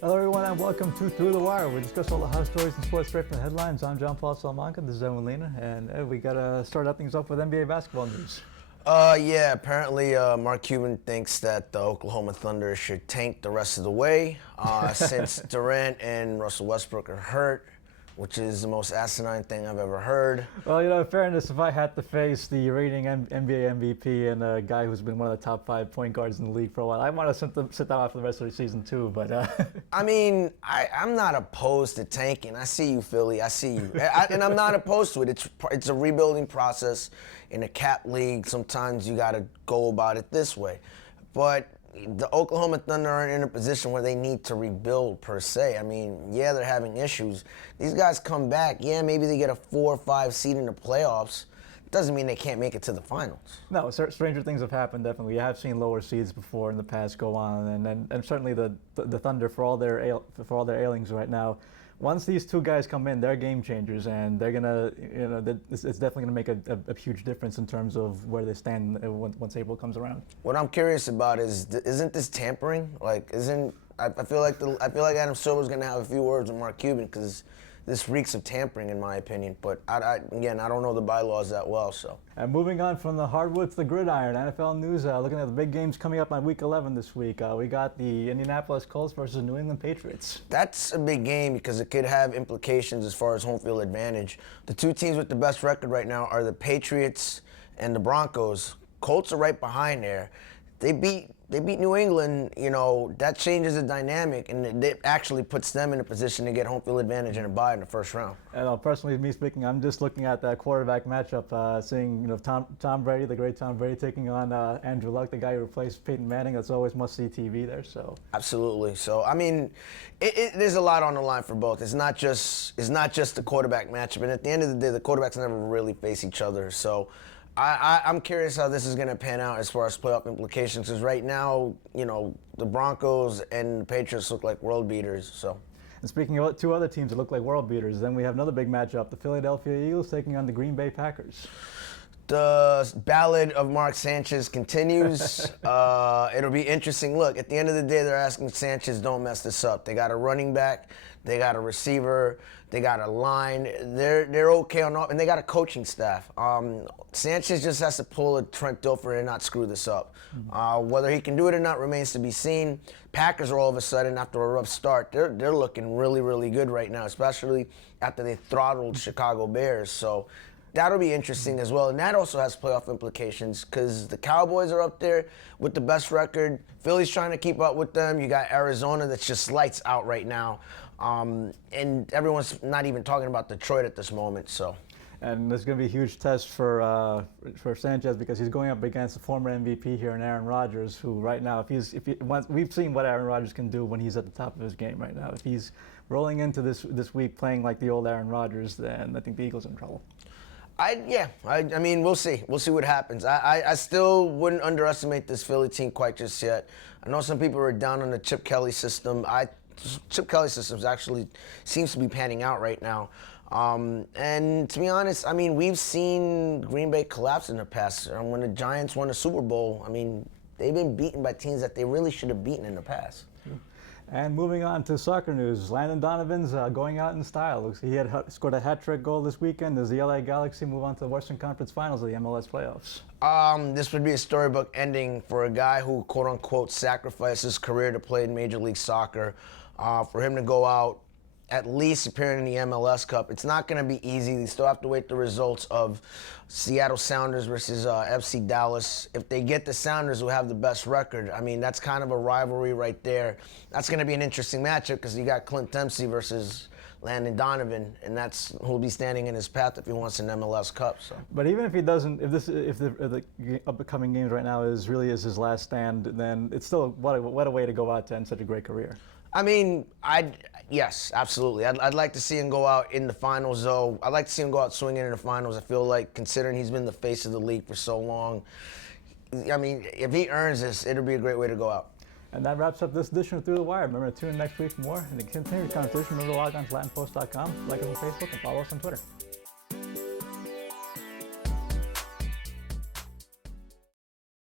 Hello, everyone, and welcome to Through the Wire. We discuss all the hot stories and sports straight from the headlines. I'm John Paul Salamanca. This is Evelina, and we got to start out things off with NBA basketball news. Yeah, apparently Mark Cuban thinks that the Oklahoma Thunder should tank the rest of the way since Durant and Russell Westbrook are hurt, which is the most asinine thing I've ever heard. Well, in fairness, if I had to face the reigning NBA MVP and a guy who's been one of the top 5 point guards in the league for a while, I want to sit that out for the rest of the season too. But I mean, I'm not opposed to tanking. I see you, Philly. I see you, and I'm not opposed to it. It's a rebuilding process in a cap league. Sometimes you got to go about it this way, but the Oklahoma Thunder aren't in a position where they need to rebuild per se. I mean, yeah, they're having issues. These guys come back. Yeah, maybe they get a 4 or 5 seed in the playoffs. Doesn't mean they can't make it to the finals. No, stranger things have happened. Definitely, we have seen lower seeds before in the past go on, and certainly the Thunder, for all their ailings right now. Once these two guys come in, they're game changers, and they're gonna, it's definitely gonna make a huge difference in terms of where they stand once April comes around. What I'm curious about isn't this tampering? I feel like Adam Silver's gonna have a few words with Mark Cuban because this reeks of tampering, in my opinion. But again, I don't know the bylaws that well, so. And moving on from the hardwood to the gridiron, NFL news. Looking at the big games coming up on Week 11 this week. We got the Indianapolis Colts versus New England Patriots. That's a big game because it could have implications as far as home field advantage. The two teams with the best record right now are the Patriots and the Broncos. Colts are right behind there. They beat New England, that changes the dynamic, and it actually puts them in a position to get home field advantage and a bye in the first round. And personally, me speaking, I'm just looking at that quarterback matchup, seeing Tom Brady, the great Tom Brady, taking on Andrew Luck, the guy who replaced Peyton Manning. That's always must-see TV there. So absolutely. So I mean, there's a lot on the line for both. It's not just the quarterback matchup, and at the end of the day, the quarterbacks never really face each other. So. I'm curious how this is going to pan out as far as playoff implications, because right now, the Broncos and the Patriots look like world beaters. So. And speaking of two other teams that look like world beaters, then we have another big matchup, the Philadelphia Eagles taking on the Green Bay Packers. The ballad of Mark Sanchez continues. It'll be interesting. Look, at the end of the day, they're asking Sanchez, don't mess this up. They got a running back. They got a receiver. They got a line. They're okay on all, and they got a coaching staff. Sanchez just has to pull a Trent Dilfer and not screw this up. Whether he can do it or not remains to be seen. Packers are all of a sudden, after a rough start, they're looking really, really good right now, especially after they throttled Chicago Bears. So that'll be interesting as well. And that also has playoff implications because the Cowboys are up there with the best record. Philly's trying to keep up with them. You got Arizona that's just lights out right now. And everyone's not even talking about Detroit at this moment. So. And there's going to be a huge test for Sanchez because he's going up against the former MVP here in Aaron Rodgers, who right now, we've seen what Aaron Rodgers can do when he's at the top of his game right now. If he's rolling into this week playing like the old Aaron Rodgers, then I think the Eagles are in trouble. I mean, we'll see. We'll see what happens. I still wouldn't underestimate this Philly team quite just yet. I know some people are down on the Chip Kelly system. Chip Kelly system actually seems to be panning out right now. And to be honest, I mean, we've seen Green Bay collapse in the past. When the Giants won the Super Bowl, I mean, they've been beaten by teams that they really should have beaten in the past. And moving on to soccer news, Landon Donovan's going out in style. He had scored a hat-trick goal this weekend as the LA Galaxy move on to the Western Conference Finals of the MLS playoffs. This would be a storybook ending for a guy who, quote-unquote, sacrificed his career to play in Major League Soccer. For him to go out, at least appearing in the MLS Cup. It's not going to be easy. They still have to wait the results of Seattle Sounders versus FC Dallas. If they get the Sounders, who have the best record, I mean, that's kind of a rivalry right there. That's going to be an interesting matchup because you got Clint Dempsey versus Landon Donovan, and that's who'll be standing in his path if he wants an MLS Cup. So. But even if he doesn't, if the upcoming games right now is his last stand, then it's still what a way to go out to end such a great career. I mean, yes, absolutely. I'd like to see him go out in the finals, though. I'd like to see him go out swinging in the finals. I feel like, considering he's been the face of the league for so long, I mean, if he earns this, it'll be a great way to go out. And that wraps up this edition of Through the Wire. Remember to tune in next week for more. And to continue the conversation, remember to log on to LatinPost.com, like us on Facebook, and follow us on Twitter.